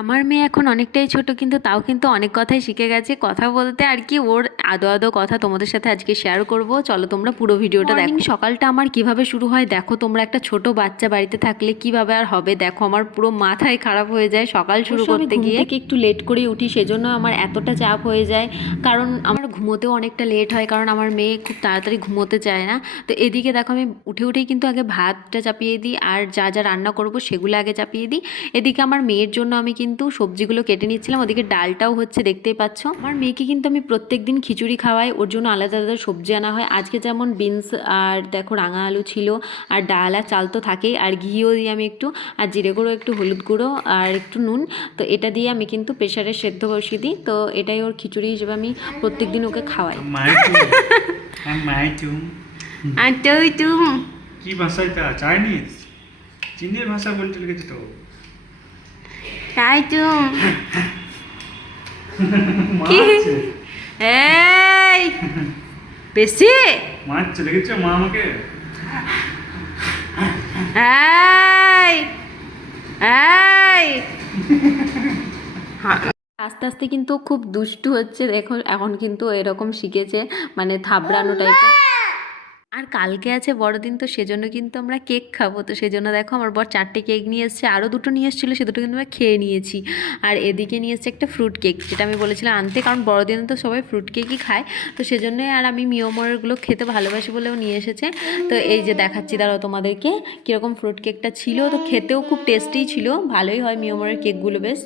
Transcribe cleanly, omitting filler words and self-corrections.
আমার মেয়ে এখন অনেকটাই ছোট, কিন্তু তাও কিন্তু অনেক কথাই শিখে গেছে কথা বলতে আর কি। ওর আদো আদো কথা তোমাদের সাথে আজকে শেয়ার করব, চলো তোমরা পুরো ভিডিওটা দেখো। সকালটা আমার কিভাবে শুরু হয় দেখো তোমরা। একটা ছোট বাচ্চা বাড়িতে থাকলে কিভাবে আর হবে দেখো, আমার পুরো মাথায় খারাপ হয়ে যায় সকাল শুরু করতে গিয়ে। থেকে একটু লেট করেই উঠি, সেজন্য আমার এতটা চাপ হয়ে যায়। কারণ আমার ঘুমোতেও অনেকটা লেট হয়, কারণ আমার মেয়ে খুব তাড়াতাড়ি ঘুমোতে চায় না। তো এদিকে দেখো আমি উঠে উঠেই কিন্তু আগে ভাতটা চাপিয়ে দিই, আর যা যা রান্না করব সেগুলো আগে চাপিয়ে দিই। এদিকে আমার মেয়ের জন্য আমি কিন্তু সবজিগুলো কেটে নিচ্ছিলাম, ওদিকে ডালটাও হচ্ছে দেখতেই পাচ্ছ। আমার মেয়েকে কিন্তু আমি প্রত্যেক দিন খিচুড়ি খাওয়াই, ওর জন্য আলাদা আলাদা সবজি আনা হয়। আজকে যেমন বিনস আর দেখো রাঙা আলু ছিল, আর ডাল আর চাল তো থাকেই, আর ঘিও দিই আমি একটু, আর জিরে গুঁড়ো, একটু হলুদ গুঁড়ো আর একটু নুন। তো এটা দিয়ে আমি কিন্তু প্রেশারে সেদ্ধ বসিয়ে দিই। তো এটাই ওর খিচুড়ি হিসেবে আমি প্রত্যেক দিন ওকে খাওয়াই। আর তুই কি ভাষা এটা? চাইনিজ, চীনের ভাষা বলতে লেগেছে তো। তাই তুম কি মারছে, এই বেশি মারছে, লেগেছে মা আমাকে। এই এই আস্তে আস্তে কিন্তু খুব দুষ্টু হচ্ছে দেখো, এখন কিন্তু এরকম শিখেছে, মানে থাবড়ানো টাইপের। আর কালকে আছে বড়দিন, তো সেজন্য কিন্তু আমরা কেক খাবো। তো সেজন্য দেখো আমার বর 4টে কেক নিয়ে এসেছে, আরও 2টো নিয়ে এসেছিলো, সে দুটো কিন্তু আমরা খেয়ে নিয়েছি। আর এদিকে নিয়ে এসেছে একটা ফ্রুট কেক, যেটা আমি বলেছিলাম আনতে, কারণ বড়দিনে তো সবাই ফ্রুট কেকই খায়। তো সেজন্যই, আর আমি মিওমরেরগুলো খেতে ভালোবাসি বলেও নিয়ে এসেছে। তো এই যে দেখাচ্ছি দাঁড়াও তোমাদেরকে কীরকম ফ্রুট কেকটা ছিল। তো খেতেও খুব টেস্টি ছিল, ভালোই হয় মিওমরের কেকগুলো বেশ।